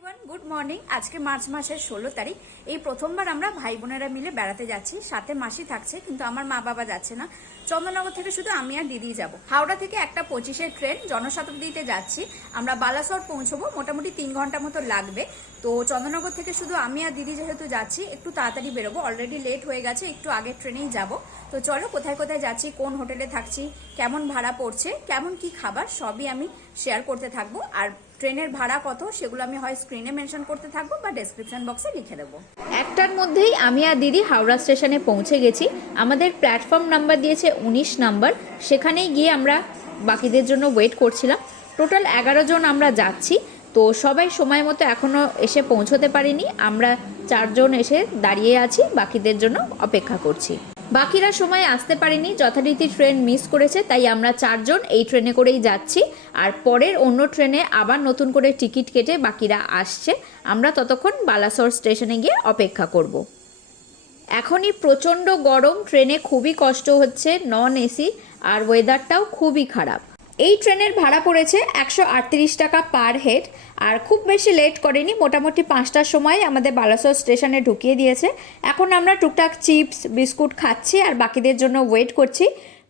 Everyone, good morning. আজকে March মাসের 16 তারিখ। এই প্রথমবার আমরা ভাই বোনেরা মিলে বেড়াতে যাচ্ছি। সাথে মাসি থাকছে, কিন্তু আমার মা বাবা যাচ্ছে না। চন্দননগর থেকে শুধু আমি আর দিদি যাব। হাওড়া থেকে 1:25-এর ট্রেন জনশতাব্দীতে যাচ্ছি। আমরা বালাসর পৌঁছবো, মোটামুটি 3 ঘন্টা মতো লাগবে। তো চন্দননগর থেকে শুধু আমি আর দিদি যেহেতু যাচ্ছি, একটু তাড়াতাড়ি বেরোবো। অলরেডি লেট হয়ে গেছে, একটু আগের ট্রেনেই যাব। তো চলো, কোথায় কোথায় যাচ্ছি, কোন হোটেলে থাকছি, কেমন ভাড়া পড়ছে, কেমন কি খাবার, সবই আমি শেয়ার করতে থাকবো। আর ট্রেনের ভাড়া কত সেগুলো আমি হয় স্ক্রিনে মেনশন করতে থাকবো বা ডেসক্রিপশন বক্সে লিখে দেবো। একটার মধ্যেই আমি আর দিদি হাওড়া স্টেশনে পৌঁছে গেছি। আমাদের প্ল্যাটফর্ম নাম্বার দিয়েছে 19 নাম্বার। সেখানেই গিয়ে আমরা বাকিদের জন্য ওয়েট করছিলাম। টোটাল 11 জন আমরা যাচ্ছি। তো সবাই সময় মতো এখনও এসে পৌঁছতে পারিনি। আমরা 4 জন এসে দাঁড়িয়ে আছি, বাকিদের জন্য অপেক্ষা করছি। বাকিরা সময় আসতে পারেনি, যথারীতি ট্রেন মিস করেছে, তাই আমরা 4 জন এই ট্রেনে করেই যাচ্ছি। আর পরের অন্য ট্রেনে আবার নতুন করে টিকিট কেটে বাকিরা আসছে। আমরা ততক্ষণ বালাসর স্টেশনে গিয়ে অপেক্ষা করব। এখনই প্রচণ্ড গরম, ট্রেনে খুবই কষ্ট হচ্ছে, নন এসি, আর ওয়েদারটাও খুবই খারাপ। এই ট্রেনের ভাড়া পড়েছে 138 টাকা পার হেড। আর খুব বেশি লেট করেনি, মোটামুটি 5টার সময় আমাদের বালাসর স্টেশনে ঢুকিয়ে দিয়েছে। এখন আমরা টুকটাক চিপস বিস্কুট খাচ্ছি আর বাকিদের জন্য ওয়েট করছি।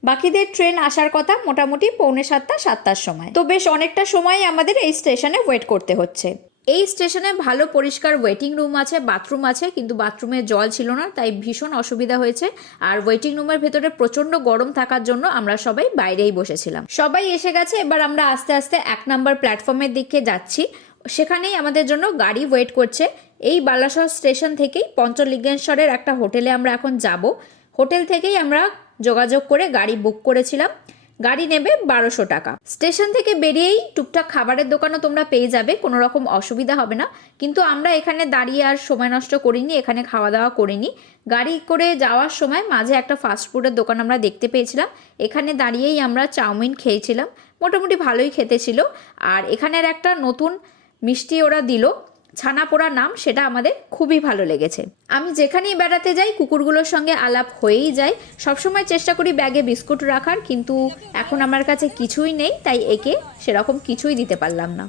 বাকিদের ট্রেন আসার কথা মোটামুটি 6:45 7টার সময়। তো বেশ অনেকটা সময় আমাদের এই স্টেশনে ওয়েট করতে হচ্ছে। এই স্টেশনে ভালো পরিষ্কার ওয়েটিং রুম আছে, বাথরুম আছে, কিন্তু বাথরুমে জল ছিল না, তাই ভীষণ অসুবিধা হয়েছে। আর ওয়েটিং রুমের ভেতরে প্রচণ্ড গরম থাকার জন্য আমরা সবাই বাইরেই বসেছিলাম। সবাই এসে গেছে, এবার আমরা আস্তে আস্তে 1 নম্বর প্ল্যাটফর্মের দিকে যাচ্ছি। সেখানেই আমাদের জন্য গাড়ি ওয়েট করছে। এই বালাসর স্টেশন থেকেই পঞ্চলিঙ্গেশ্বরের একটা হোটেলে আমরা এখন যাব। হোটেল থেকেই আমরা যোগাযোগ করে গাড়ি বুক করেছিলাম। গাড়ি নেবে 1200 টাকা। স্টেশন থেকে বেরিয়েই টুকটাক খাবারের দোকানও তোমরা পেয়ে যাবে, কোনো রকম অসুবিধা হবে না। কিন্তু আমরা এখানে দাঁড়িয়ে আর সময় নষ্ট করিনি, এখানে খাওয়া দাওয়া করিনি। গাড়ি করে যাওয়ার সময় মাঝে একটা ফাস্টফুডের দোকান আমরা দেখতে পেয়েছিলাম। এখানে দাঁড়িয়েই আমরা চাউমিন খেয়েছিলাম, মোটামুটি ভালোই খেতে ছিল। আর এখানের একটা নতুন মিষ্টি ওরা দিল, ছানাপোড়া নাম, সেটা আমাদের খুবই ভালো লেগেছে। আমি যেখানেই বেড়াতে যাই কুকুরগুলোর সঙ্গে আলাপ হয়েই যায়। সবসময় চেষ্টা করি ব্যাগে বিস্কুট রাখার, কিন্তু এখন আমার কাছে কিছুই নেই, তাই একে সেরকম কিছুই দিতে পারলাম না।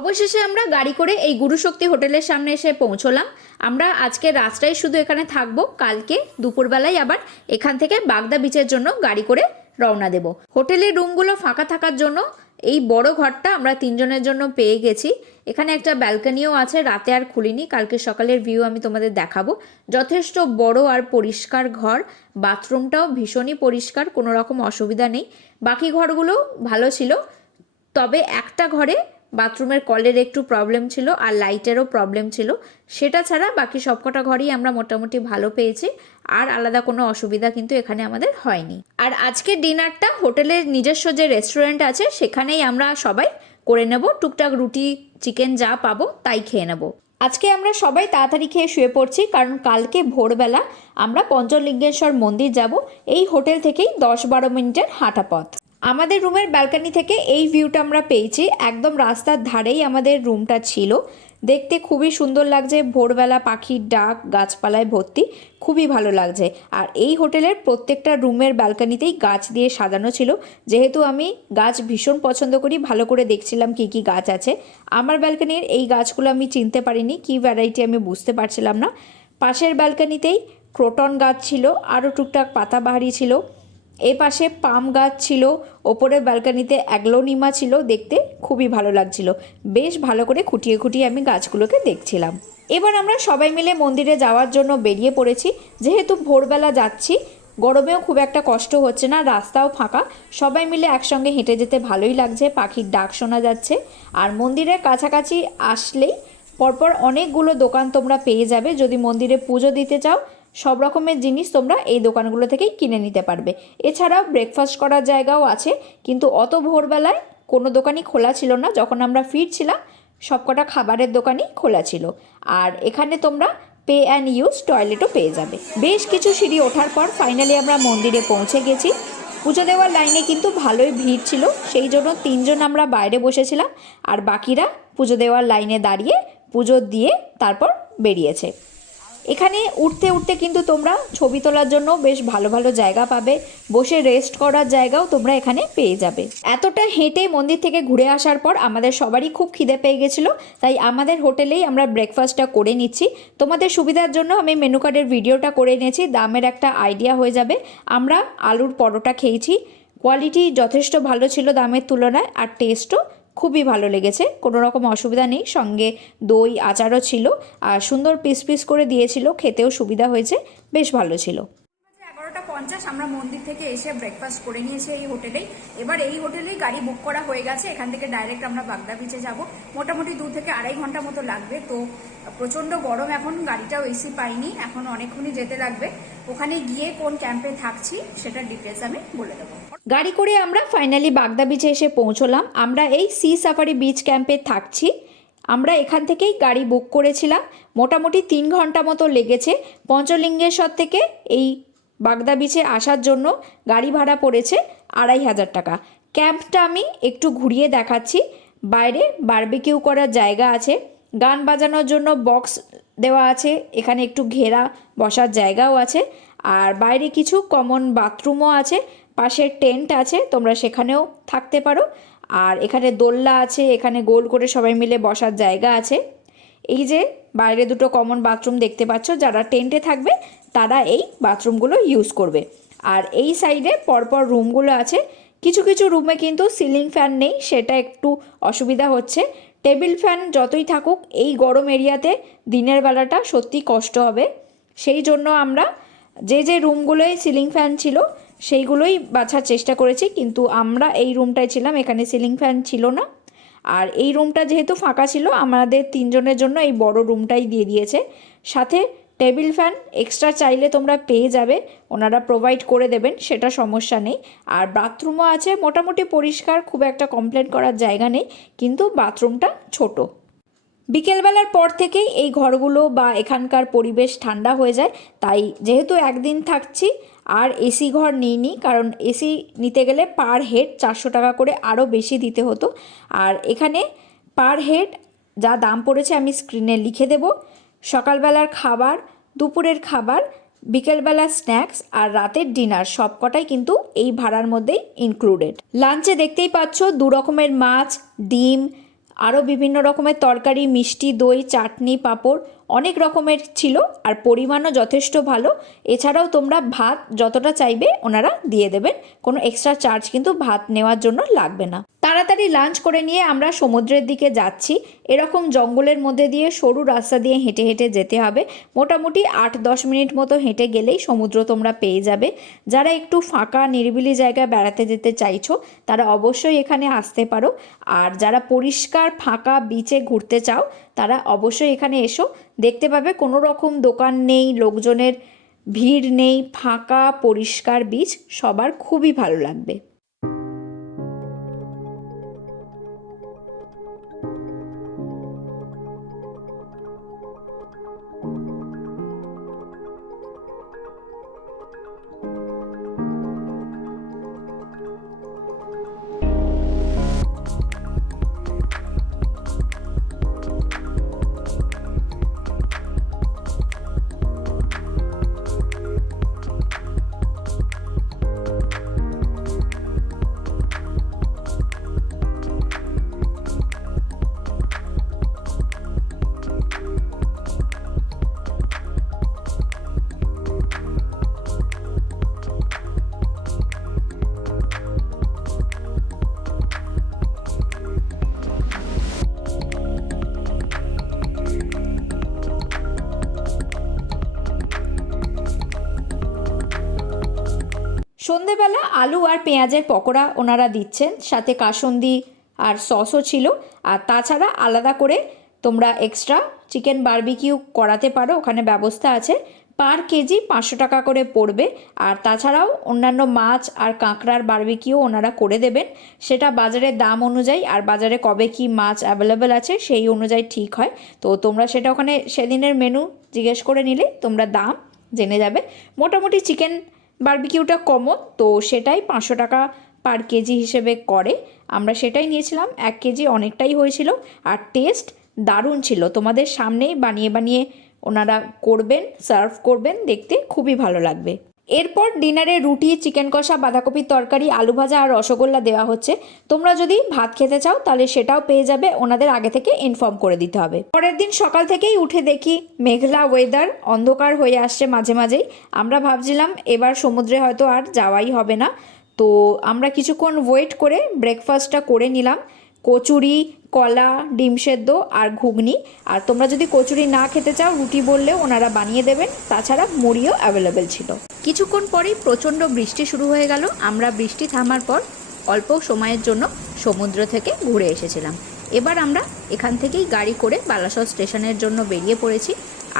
অবশেষে আমরা গাড়ি করে এই গুরুশক্তি হোটেলের সামনে এসে পৌঁছলাম। আমরা আজকে রাতটাই শুধু এখানে থাকবো, কালকে দুপুরবেলায় আবার এখান থেকে বাগদা বিচের জন্য গাড়ি করে রওনা দেব। হোটেলের রুমগুলো ফাঁকা থাকার জন্য এই বড় ঘরটা আমরা 3 জনের জন্য পেয়ে গেছি। এখানে একটা ব্যালকনিও আছে, রাতে আর খুলিনি, কালকে সকালের ভিউ আমি তোমাদের দেখাবো। যথেষ্ট বড় আর পরিষ্কার ঘর, বাথরুমটাও ভীষণই পরিষ্কার, কোনো রকম অসুবিধা নেই। বাকি ঘরগুলো ভালো ছিল, তবে একটা ঘরে বাথরুমের কলের একটু প্রবলেম ছিল আর লাইটেরও প্রবলেম ছিল। সেটা ছাড়া বাকি সবকটা ঘরই আমরা মোটামুটি ভালো পেয়েছি, আর আলাদা কোনো অসুবিধা কিন্তু এখানে আমাদের হয়নি। আর আজকের ডিনারটা হোটেলের নিজস্ব যে রেস্টুরেন্ট আছে সেখানেই আমরা সবাই করে নেব। টুকটাক রুটি চিকেন যা পাবো তাই খেয়ে নেব। আজকে আমরা সবাই তাড়াতাড়ি খেয়ে শুয়ে পড়ছি, কারণ কালকে ভোরবেলা আমরা পঞ্চলিঙ্গেশ্বর মন্দির যাব। এই হোটেল থেকেই 10-12 মিনিটের হাঁটা পথ। আমাদের রুমের ব্যালকনি থেকে এই ভিউটা আমরা পেয়েছি, একদম রাস্তার ধারেই আমাদের রুমটা ছিল। দেখতে খুবই সুন্দর লাগছে, ভোরবেলা পাখির ডাক, গাছপালায় ভর্তি, খুবই ভালো লাগছে। আর এই হোটেলের প্রত্যেকটা রুমের ব্যালকনিতেই গাছ দিয়ে সাজানো ছিল। যেহেতু আমি গাছ ভীষণ পছন্দ করি, ভালো করে দেখছিলাম কি কি গাছ আছে। আমার ব্যালকনির এই গাছগুলো আমি চিনতে পারিনি, কি ভ্যারাইটি আমি বুঝতে পারছিলাম না। পাশের ব্যালকনিতেই ক্রোটন গাছ ছিল, আরও টুকটাক পাতাবাহারি ছিল। এ পাশে পাম গাছ ছিল, ওপরের ব্যালকনিতে অ্যাগ্লোনিমা ছিল, দেখতে খুবই ভালো লাগছিল। বেশ ভালো করে খুঁটিয়ে খুঁটিয়ে আমি গাছগুলোকে দেখছিলাম। এবার আমরা সবাই মিলে মন্দিরে যাওয়ার জন্য বেরিয়ে পড়েছি। যেহেতু ভোরবেলা যাচ্ছি, গরমেও খুব একটা কষ্ট হচ্ছে না, রাস্তাও ফাঁকা, সবাই মিলে একসঙ্গে হেঁটে যেতে ভালোই লাগছে, পাখির ডাক শোনা যাচ্ছে। আর মন্দিরের কাছাকাছি আসলেই পরপর অনেকগুলো দোকান তোমরা পেয়ে যাবে। যদি মন্দিরে পুজো দিতে চাও, সব রকমের জিনিস তোমরা এই দোকানগুলো থেকেই কিনে নিতে পারবে। এছাড়াও ব্রেকফাস্ট করার জায়গাও আছে, কিন্তু অত ভোরবেলায় কোনো দোকানই খোলা ছিল না। যখন আমরা ফিরছিলাম সবকটা খাবারের দোকানই খোলা ছিল। আর এখানে তোমরা পে অ্যান্ড ইউজ টয়লেটও পেয়ে যাবে। বেশ কিছু সিঁড়ি ওঠার পর ফাইনালি আমরা মন্দিরে পৌঁছে গেছি। পুজো দেওয়ার লাইনে কিন্তু ভালোই ভিড় ছিল, সেই জন্য 3 জন আমরা বাইরে বসেছিলাম, আর বাকিরা পুজো দেওয়ার লাইনে দাঁড়িয়ে পুজো দিয়ে তারপর বেরিয়েছে। এখানে উঠতে উঠতে কিন্তু তোমরা ছবি তোলার জন্য বেশ ভালো ভালো জায়গা পাবে, বসে রেস্ট করার জায়গাও তোমরা এখানে পেয়ে যাবে। এতটা হেঁটে মন্দির থেকে ঘুরে আসার পর আমাদের সবারই খুব খিদে পেয়ে গেছিলো, তাই আমাদের হোটেলেই আমরা ব্রেকফাস্টটা করে নিচ্ছি। তোমাদের সুবিধার জন্য আমি মেনু কার্ডের ভিডিওটা করে নিয়েছি, দামের একটা আইডিয়া হয়ে যাবে। আমরা আলুর পরোটা খেয়েছি, কোয়ালিটি যথেষ্ট ভালো ছিল দামের তুলনায়, আর টেস্টও খুবই ভালো লেগেছে, কোনো রকম অসুবিধা নেই। সঙ্গে দই আচারও ছিল, আর সুন্দর পিস পিস করে দিয়েছিল, খেতেও সুবিধা হয়েছে, বেশ ভালো ছিল। 11:50 আমরা মন্দির থেকে এসে ব্রেকফাস্ট করে নিয়েছি এই হোটেলেই। এবার এই হোটেলেই গাড়ি বুক করা হয়ে গেছে, এখান থেকে ডাইরেক্ট আমরা বাগদা বিচে যাব। মোটামুটি 2 থেকে 2.5 ঘন্টা মতো লাগবে। তো প্রচণ্ড গরম, এখন গাড়িটাও এসি পাইনি, এখন অনেকক্ষণই যেতে লাগবে। ওখানে গিয়ে কোন ক্যাম্পে থাকছি সেটা ডিটেলস আমি বলে দেবো। গাড়ি করে আমরা ফাইনালি বাগদা বিচে এসে পৌঁছলাম। আমরা এই সি সাফারি বিচ ক্যাম্পে থাকছি। আমরা এখান থেকেই গাড়ি বুক করেছিলাম, মোটামুটি 3 ঘন্টা মতো লেগেছে। পঞ্চলিঙ্গেশ্বর থেকে এই বাগদা বিচে আসার জন্য গাড়ি ভাড়া পড়েছে 2500 টাকা। ক্যাম্পটা আমি একটু ঘুরিয়ে দেখাচ্ছি। বাইরে বারবিকিউ করার জায়গা আছে, গান বাজানোর জন্য বক্স দেওয়া আছে, এখানে একটু ঘেরা বসার জায়গাও আছে, আর বাইরে কিছু কমন বাথরুমও আছে, পাশে টেন্ট আছে, তোমরা সেখানেও থাকতে পারো। আর এখানে দোলনা আছে, এখানে গোল করে সবাই মিলে বসার জায়গা আছে। এই যে বাইরে দুটো কমন বাথরুম দেখতে পাচ্ছ, যারা টেন্টে থাকবে তারা এই বাথরুমগুলো ইউজ করবে। আর এই সাইডে পরপর রুমগুলো আছে, কিছু কিছু রুমে কিন্তু সিলিং ফ্যান নেই, সেটা একটু অসুবিধা হচ্ছে। টেবিল ফ্যান যতই থাকুক এই গরম এরিয়াতে দিনের বেলাটা সত্যি কষ্ট হবে, সেই জন্য আমরা যে রুমগুলোয় সিলিং ফ্যান ছিল সেইগুলোই বাছার চেষ্টা করেছি, কিন্তু আমরা এই রুমটায় ছিলাম, এখানে সিলিং ফ্যান ছিল না। আর এই রুমটা যেহেতু ফাঁকা ছিল, আমাদের 3 জনের জন্য এই বড় রুমটাই দিয়ে দিয়েছে। সাথে টেবিল ফ্যান এক্সট্রা চাইলে তোমরা পেয়ে যাবে, ওনারা প্রোভাইড করে দেবেন, সেটা সমস্যা নেই। আর বাথরুমও আছে, মোটামুটি পরিষ্কার, খুব একটা কমপ্লেন করার জায়গা নেই, কিন্তু বাথরুমটা ছোট। বিকেলবেলার পর থেকেই এই ঘরগুলো বা এখানকার পরিবেশ ঠান্ডা হয়ে যায়, তাই যেহেতু একদিন থাকছি আর এসি ঘর নিইনি, কারণ এসি নিতে গেলে পার হেড 400 টাকা করে আরও বেশি দিতে হতো। আর এখানে পার হেড যা দাম পড়েছে আমি স্ক্রিনে লিখে দেব। সকালবেলার খাবার, দুপুরের খাবার, বিকেলবেলা স্ন্যাক্স আর রাতের ডিনার সবকটাই কিন্তু এই ভাড়ার মধ্যেই ইনক্লুডেড। লাঞ্চে দেখতেই পাচ্ছ 2 রকমের মাছ, ডিম, আরও বিভিন্ন রকমের তরকারি, মিষ্টি, দই, চাটনি, পাঁপড়, অনেক রকমের ছিল, আর পরিমাণও যথেষ্ট ভালো। এছাড়াও তোমরা ভাত যতটা চাইবে ওনারা দিয়ে দেবেন, কোনো এক্সট্রা চার্জ কিন্তু ভাত নেওয়ার জন্য লাগবে না। তাড়াতাড়ি লাঞ্চ করে নিয়ে আমরা সমুদ্রের দিকে যাচ্ছি। এরকম জঙ্গলের মধ্যে দিয়ে সরু রাস্তা দিয়ে হেঁটে হেঁটে যেতে হবে, মোটামুটি 8-10 মিনিট মতো হেঁটে গেলেই সমুদ্র তোমরা পেয়ে যাবে। যারা একটু ফাঁকা নিরিবিলি জায়গায় বেড়াতে যেতে চাইছো তারা অবশ্যই এখানে আসতে পারো, আর যারা পরিষ্কার ফাঁকা বিচে ঘুরতে চাও তারা অবশ্যই এখানে এসো। দেখতে পাবে কোনো রকম দোকান নেই, লোকজনের ভিড় নেই, ফাঁকা পরিষ্কার বিচ, সবার খুবই ভালো লাগবে। সন্ধেবেলা আলু আর পেঁয়াজের পকোড়া ওনারা দিচ্ছেন, সাথে কাসুন্দি আর সসও ছিল। আর তাছাড়া আলাদা করে তোমরা এক্সট্রা চিকেন বারবিকিউ করাতে পারো, ওখানে ব্যবস্থা আছে। পার কেজি 500 টাকা করে পড়বে। আর তাছাড়াও অন্যান্য মাছ আর কাঁকড়ার বারবিকিউ ওনারা করে দেবেন, সেটা বাজারের দাম অনুযায়ী আর বাজারে কবে কি মাছ অ্যাভেলেবেল আছে সেই অনুযায়ী ঠিক হয়। তো তোমরা সেটা ওখানে সেদিনের মেনু জিজ্ঞেস করে নিলে তোমরা দাম জেনে যাবে। মোটামুটি চিকেন বারবিকিউটা কমন, তো সেটাই 500 টাকা পার কেজি হিসেবে করে। আমরা সেটাই নিয়েছিলাম, 1 কেজি অনেকটাই হয়েছিল, আর টেস্ট দারুণ ছিল। তোমাদের সামনেই বানিয়ে বানিয়ে ওনারা করবেন, সার্ভ করবেন, দেখতে খুবই ভালো লাগবে। এরপর ডিনারে রুটি, চিকেন কষা, বাঁধাকপির তরকারি, আলু ভাজা আর রসগোল্লা দেওয়া হচ্ছে। তোমরা যদি ভাত খেতে চাও তাহলে সেটাও পেয়ে যাবে, ওনাদের আগে থেকে ইনফর্ম করে দিতে হবে। পরের দিন সকাল থেকেই উঠে দেখি মেঘলা ওয়েদার, অন্ধকার হয়ে আসছে মাঝে মাঝেই। আমরা ভাবছিলাম এবার সমুদ্রে হয়তো আর যাওয়াই হবে না, তো আমরা কিছুক্ষণ ওয়েট করে ব্রেকফাস্টটা করে নিলাম। কচুরি, কলা, ডিম সেদ্ধ আর ঘুগনি। আর তোমরা যদি কচুরি না খেতে চাও রুটি বললেও ওনারা বানিয়ে দেবেন, তাছাড়া মুড়িও অ্যাভেলেবেল ছিল। কিছুক্ষণ পরেই প্রচণ্ড বৃষ্টি শুরু হয়ে গেল। আমরা বৃষ্টি থামার পর অল্প সময়ের জন্য সমুদ্র থেকে ঘুরে এসেছিলাম। এবার আমরা এখান থেকেই গাড়ি করে বালাসর স্টেশনের জন্য বেরিয়ে পড়েছি।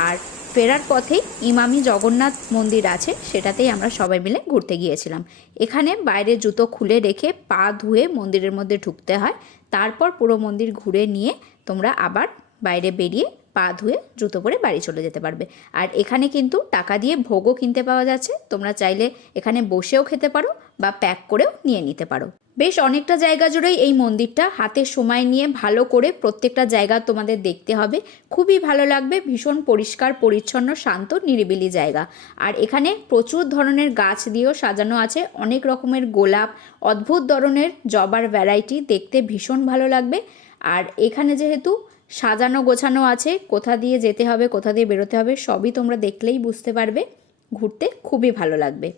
আর ফেরার পথেই ইমামি জগন্নাথ মন্দির আছে, সেটাতেই আমরা সবাই মিলে ঘুরতে গিয়েছিলাম। এখানে বাইরে জুতো খুলে রেখে পা ধুয়ে মন্দিরের মধ্যে ঢুকতে হয়, তারপর পুরো মন্দির ঘুরে নিয়ে তোমরা আবার বাইরে বেরিয়ে পা ধুয়ে জুতো পরে বাড়ি চলে যেতে পারবে। আর এখানে কিন্তু টাকা দিয়ে ভোগও কিনতে পাওয়া যাচ্ছে, তোমরা চাইলে এখানে বসেও খেতে পারো বা প্যাক করেও নিয়ে নিতে পারো। বেশ অনেকটা জায়গা জুড়েই এই মন্দিরটা, হাতে সময় নিয়ে ভালো করে প্রত্যেকটা জায়গা তোমাদের দেখতে হবে, খুবই ভালো লাগবে। ভীষণ পরিষ্কার পরিচ্ছন্ন, শান্ত, নিরিবিলি জায়গা। আর এখানে প্রচুর ধরনের গাছ দিয়েও সাজানো আছে, অনেক রকমের গোলাপ, অদ্ভুত ধরনের জবার ভ্যারাইটি, দেখতে ভীষণ ভালো লাগবে। আর এখানে যেহেতু সাজানো গোছানো আছে, কোথা দিয়ে যেতে হবে, কোথা দিয়ে বেরোতে হবে সবই তোমরা দেখলেই বুঝতে পারবে। ঘুরতে খুবই ভালো লাগবে।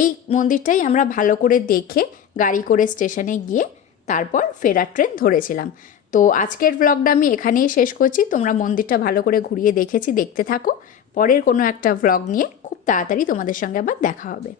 এই মন্দিরটাই আমরা ভালো করে দেখে গাড়ি করে স্টেশনে গিয়ে তারপর ফেরার ট্রেন ধরেছিলাম। তো আজকের ব্লগটা আমি এখানেই শেষ করছি। তোমরা মন্দিরটা ভালো করে ঘুরিয়ে দেখতে থাকো। পরের কোনো একটা ব্লগ নিয়ে খুব তাড়াতাড়ি তোমাদের সঙ্গে আবার দেখা হবে।